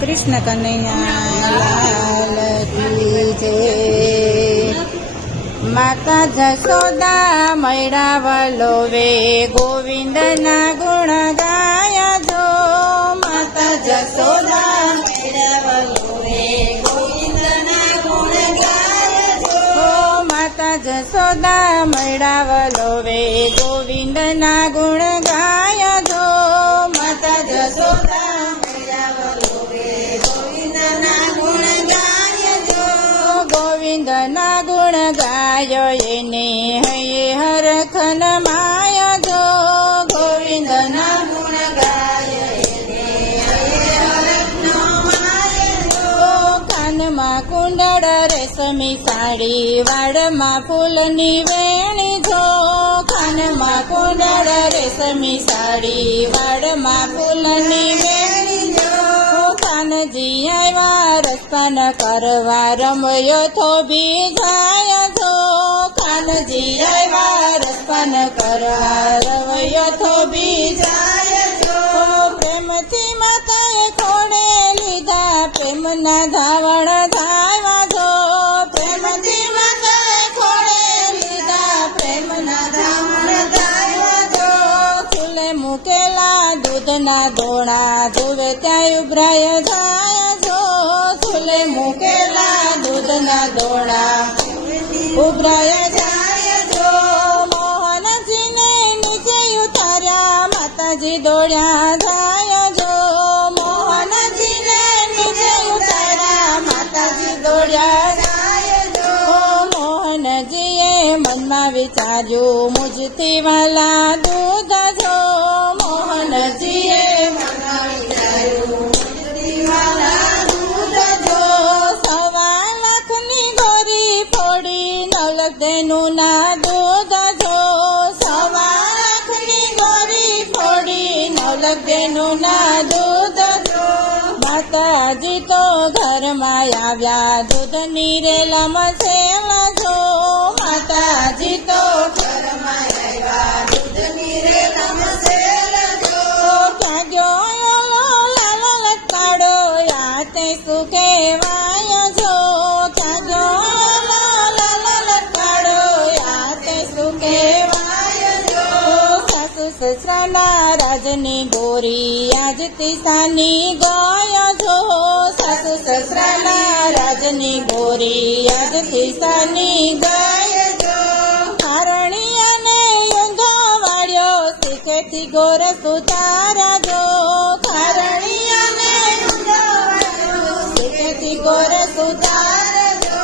કૃષ્ણ કનૈયા લાલ કી જય। માતા જશોદા મૈડા વલોવે ગોવિંદના ગુણ ગાયજો। માતા જશોદા મૈડા વલોવે ગોવિંદના ગુણ ગાયજો। માતા જશોદા મૈડા વલોવે ગોવિંદના ગુણ ગાયજો। માતા જશોદા ગોવિંદના ગુણ ગાયો એને હૈયે હરખન માયજો। ગોવિંદના ગુણ ગાયો એને હૈયે હરખન માયજો। કાનમાં કુંડળ રેશમી સાડી વાડમાં ફૂલની વેણી જો। કાનમાં કુંડળ રેશમી સાડી વાડમાં ફૂલની વેણી જો। કાનજી આવ્યા રસપાન કરવા રમયો થોભી જાય જો। કાનજી આવ્યા રસપાન કરવા રમયો થોભી જાય જો। પ્રેમથી માતાએ ખોડે લીધા પ્રેમના ધાવણ ધાવ્યા જો। પ્રેમથી માતાએ ખોડે લીધા પ્રેમના ધાવણ ધાવ્યા જો। ચૂલે મૂકેલા દૂધના દોણા જોવે ત્યાં ઉભરાય જાય જો। ચૂલે મૂકેલા દૂધના દોણા ઉભરાય જાય જો। મોહનજીને નીચે ઉતાર્યા માતાજી દોડ્યા જાય જો। મોહનજીને નીચે ઉતાર્યા માતાજી દોડ્યા જાય જો। મોહનજીએ મનમાં વિચાર્યું મુજથી વાલા દૂધ જો। મોહનજીએ મનમાં વિચાર્યું મુજથી વાલા દૂધ જો। 1.25 લાખની ગોરી ફોડી નવલખદેનું ના દૂધ જો। 1.25 લાખની ગોરી ફોડી નવલખદેનું ના દૂધ જો। માતાજી તો ઘરમાં આવ્યા દૂધની રેલામાં સેલા જો। માતાજી તો ઘરમાં આવ્યા દૂધની રેલામાં સેલા જો। ક્યાં ગયો ઓલો લાલો લટકાડો યાતે શું કહેવાય જો। ક્યાં ગયો ઓલો લાલો લટકાડો યાતે શું કહેવાય જો। સાસુ સસરાના રાજની ગોરી આજથી સાની ગયો જો। સાસુ સસરાના રાજની ગોરી આજથી સાની ગયો જો। કારણિયાને યંગો વાળ્યો શીખેથી ગોર સુતારા જો। કારણિયાને યંગો વાળ્યો શીખેથી ગોર સુતારા જો।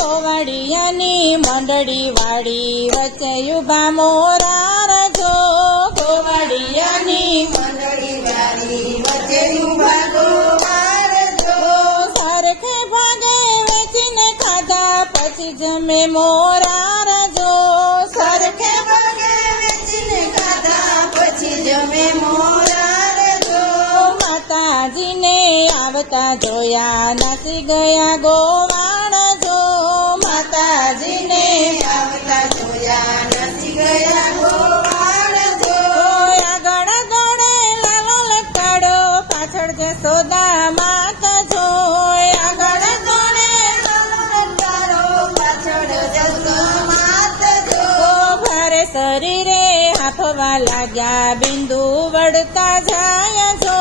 ગોવાળિયાની મંડળી વાળી વચ્ચે ઉભા મોરાર જો। ગોવાળિયાની મંડળી વાળી વચ્ચે ઉભા ગોવાર જો। સરખે ભાગે વેચીને ખાધા પછી જમે મોરાર જો। સરખે ભાગે વેચીને ખાધા પછી જમે મોરાર જો। માતાજીને આવતા જોયા નાસી ગયા ગોવાળ જો। માતાજીને આવતા જોયા નાસી ગયા ગોવાળ જો। આગળ દોડે લાલો લટકાડો પાછળ જશોદા માતા જો। આગળ દોડે લાલો લટકાડો પાછળ જશોદા માતા જો। ભારે શરીરે હાફવા લાગ્યા બિંદુ વળતા જાય જો।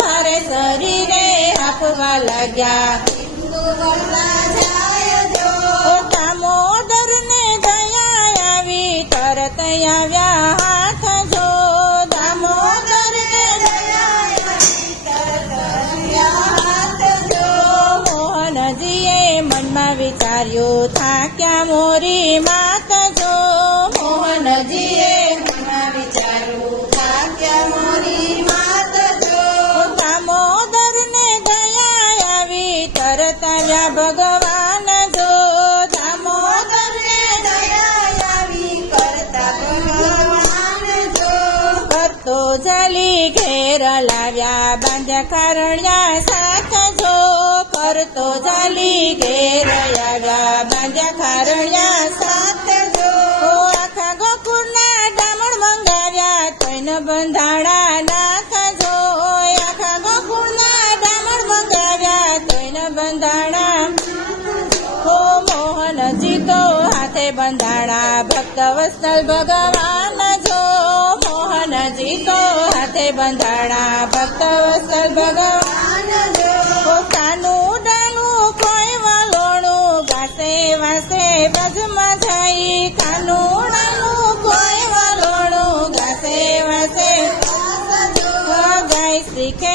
ભારે શરીરે હાફવા લાગ્યા બિંદુ વળતા જાય જો। દામોદરને દયા આવી તરત આવ્યા હાથ જો। દામોદરને દયા આવી તરત આવ્યા હાથ જો। મોહનજીએ મનમાં વિચાર્યું થાક્યા મોરી માત જો। મોહનજીએ મનમાં વિચાર્યું થાક્યા મોરી માત જો। દામોદરને દયા આવી તરત આવ્યા ભગવાન જો। દામોદરને દયા આવી કરતા ભગવાન જો। કરતો ચાલી ઘેર લાવ્યા બાંધ્યા કારણ્યા સાથ જો। કરતો ચાલી ઘેર આવ્યા બાંધ્યા કારણ્યા સાથ જો। આખા ગોકુળના ડામણ મંગાવ્યા તૈન બંધાણા નાથ જો। આખા ગોકુળના ડામણ મંગાવ્યા ભક્તવત્સલ ભગવાન જો મોહનજી તો હાથે બંધાણા ભક્તવત્સલ ભગવાન જો કાનું ડાનું કોઈ વલોણું ગાસે વાસે બ્રજમાં જાય કાનું ડાનું કોઈ વલોણું ગાસે વાસે ગાય શીખે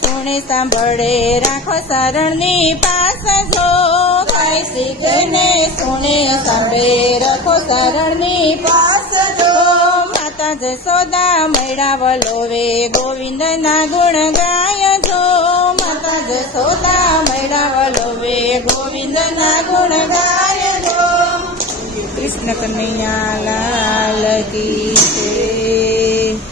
સુણે સાંભળે રાખો શરણની પાસ જો ગાય શીખે સુણે સાંભળે રાખો શરણની પાસ જો માતા જશોદા મળ્યા વલોવે ગોવિંદના ગુણ ગાય જો માતા જશોદા મળ્યા વલોવે ગોવિંદના ગુણ ગાય જો કૃષ્ણ કનૈયા લાલ કી જય.